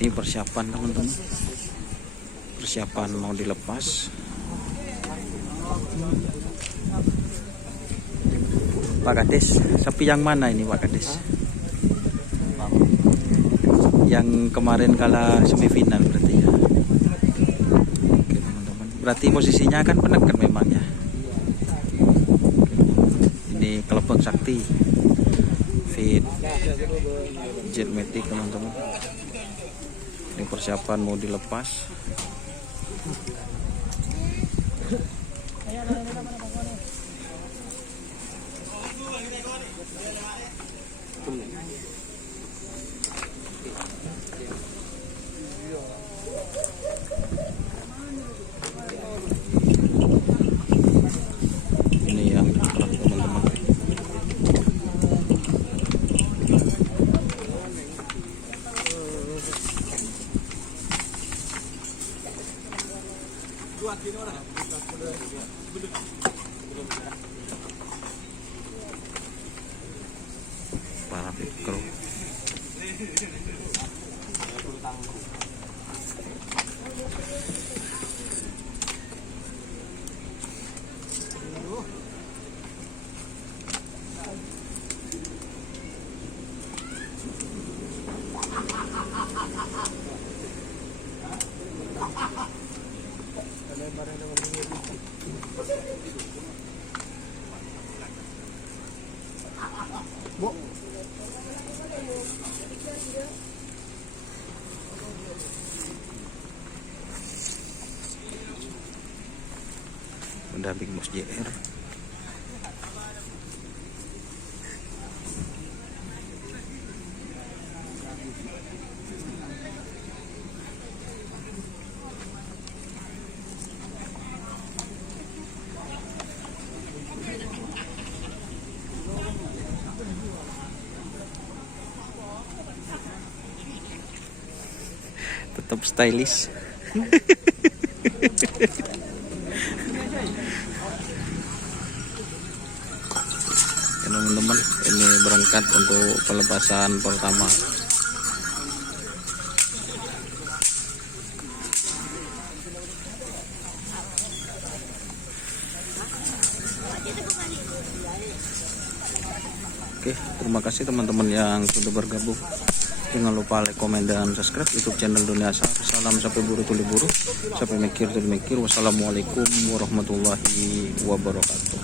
Ini persiapan teman-teman, persiapan mau dilepas. Pak Kades, sapi yang mana ini Pak Kades? Yang kemarin kalah semifinal berarti ya. Oke teman-teman, berarti posisinya kan penekan memang ya. Ini Kelepon Sakti Fit Jetmatic teman-teman. Ini persiapan mau dilepas. Ini yang teman-teman. Para pikro. Pendamping Bos JR. Tetap stylish. Teman-teman, ini berangkat untuk pelepasan pertama. Oke, terima kasih teman-teman yang sudah bergabung. Jangan lupa like, komen, dan subscribe YouTube channel Dunia Asar. Salam sampai buru tuli buru, sampai mikir tuli mikir. Wassalamualaikum warahmatullahi wabarakatuh.